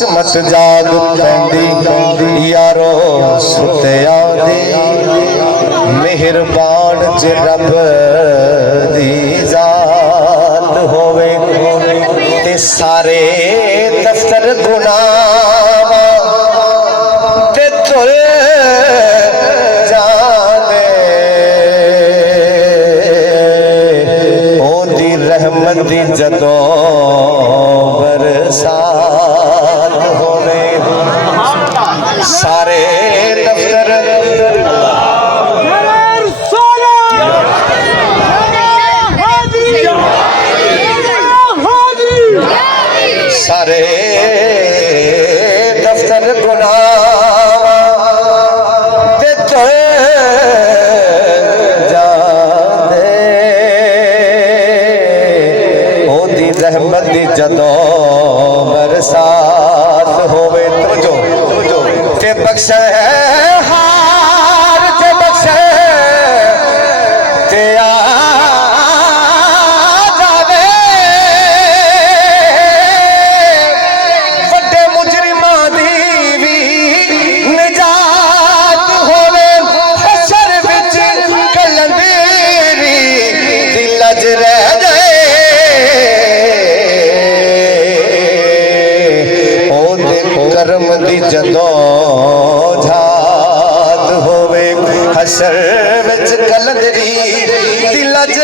किस्मत जाग पैंदी यारो सुतिया दी मेहरबान ज रब दी जात होवे ते सारे दफ्तर गुनाह ते तुल जाने ओदी रहमत दी जदों बरसात होवे सारे दफ्तर सारे दफ्तर गुनाह ते तुल जाने ओदी रहमत दी जदों बरसात होवे तवज्जो ते बख्शे हार ते बख्शे ते आ जावे वड्डे मुजरिमां दी भी निजात होवे हशर विच कलंदरी दिल च रह जाए करम दी जदों झात होवे हशर विच कलंदरी दिल च